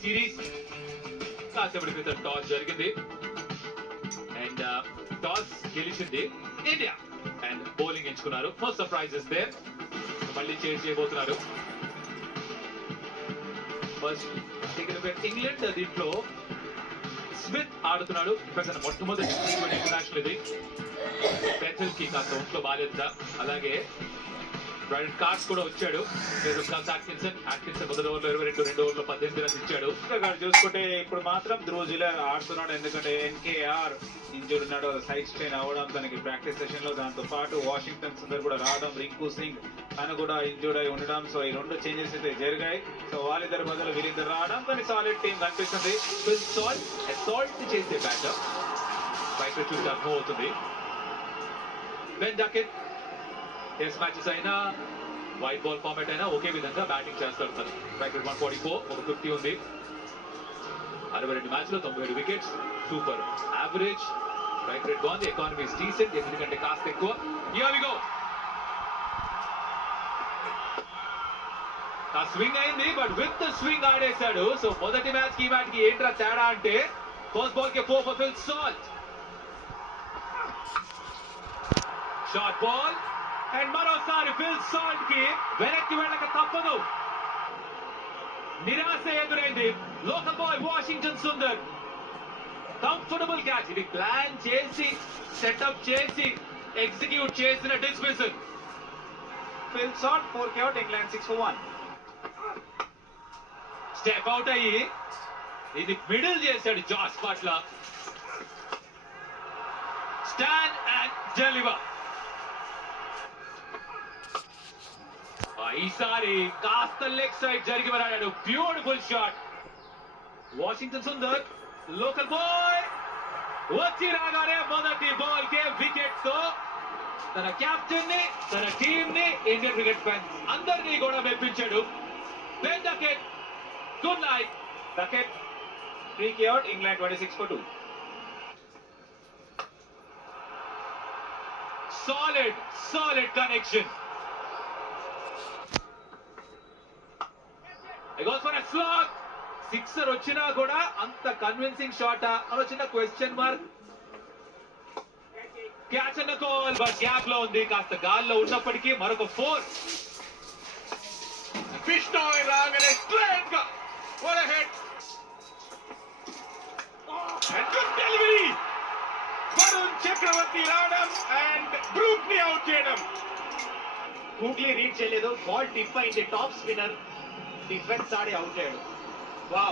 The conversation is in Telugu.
సిరీస్ కాసేపటి క్రితం టాస్ జరిగింది. అండ్ టాస్ గెలిచింది ఇండియా. అండ్ బౌలింగ్ ఎంచుకున్నారు. ఫస్ట్ సర్ప్రైజ్ దే మళ్ళీ చేంజ్ చేయబోతున్నారు. ఫస్ట్ ఇంగ్లాండ్ దీంట్లో స్మిత్ ఆడుతున్నాడు. ప్రజల మొట్టమొదటి ఇంటర్నేషనల్ ఇది. బెథల్కి కాస్త ఒంట్లో బాధ్యత అలాగే రైడ్ కార్డ్స్ కూడా వచ్చాడు. హాట్కిన్సన్ హాట్కిన్సన్ మొదటి ఓవర్లో ఇరవై రెండు రెండు ఓవర్లో పద్దెనిమిది రన్స్ ఇచ్చాడు. చూసుకుంటే ఇప్పుడు మాత్రం ధ్రువ్ ఆడుతున్నాడు. ఎందుకంటే ఎన్కేఆర్ ఇంజూర్ ఉన్నాడు. సైడ్ స్ట్రెయిన్ అవ్వడం తనకి ప్రాక్టీస్ సెషన్లో దాంతో పాటు వాషింగ్టన్ సుందర్ కూడా రావడం రింకు సింగ్ తను కూడా ఇంజూర్డ్ అయి ఉండడం. సో ఈ రెండు చేంజెస్ అయితే జరిగాయి. సో వాళ్ళిద్దరి బదులు వీళ్ళిద్దరు రావడం కానీ సాలిడ్ టీం కనిపిస్తుంది. సాల్ట్ అసాల్ట్ చేసే బ్యాట్ బయట చూస్తే అర్థం అవుతుంది బెన్ డకెట్ టెస్ట్ మ్యాచెస్ అయినా వైట్ బాల్ ఫార్మేట్ అయినా ఒకే విధంగా బ్యాటింగ్ చేస్తాడు తను రైట్ వన్ ఫార్టీ ఫోర్ ఒక ఫిఫ్టీ ఉంది. అరవై రెండు మ్యాచ్లో తొంభై ఏడు wickets super average right rate బాగుంది. ఎకానమీ డీసెంట్ ఎందుకంటే కాస్త ఎక్కువ. Here ఆ స్వింగ్ అయింది బట్ విత్ స్వింగ్ ఆడేశాడు. సో మొదటి మ్యాచ్కి మ్యాచ్కి ఏంట్రా తేడా అంటే first Balki four for Phil Salt short ball and మరోసారి ఫిల్ సాల్ట్కి వెనక్కి వెళ్ళక తప్పదు. నిరాశ ఎదురైంది. Local boy Washington Sundar. Comfortable catch. ఇది ప్లాన్ చేసి సెటప్ చేసి ఎగ్జిక్యూట్ చేసిన dismissal Phil shot four out England six one. Step out అయ్యి ఇది మిడిల్ చేశాడు జాస్ పట్ల స్టాండ్ అండ్ డెలివర్ ఈసారి కాస్త లెగ్ సైడ్ జరిగి వరాడాడు. Beautiful shot Washington Sundar local boy. వచ్చి రాగానే మొదటి బాల్ కే వికెట్తో తన కెప్టెన్ని తన టీం ని ఇండియన్ క్రికెట్ ఫ్యాన్స్ అందరినీ కూడా మెప్పించాడు. Ben Duckett good night Duckett three out England twenty six for two solid solid connection sixer వచ్చినా కూడా అంత కన్విన్సింగ్ షాట్ అని వచ్చిన క్వశ్చన్ మార్క్ క్యాచ్ అన్న గ్యాప్లో ఉంది. కాస్త గాల్లో ఉన్నప్పటికీ మరొక ఫోర్ Bishnoi రాగానే స్ట్రైట్గా. వరుణ్ చక్రవర్తి రావడం అండ్ బ్రూక్ని అవుట్ చేయడం. గూగ్లీ రీడ్ చేయలేదు. బాల్ టిప్ అయింది టాప్ స్పిన్నర్ डिफेंस साढ़े आउटेड वाह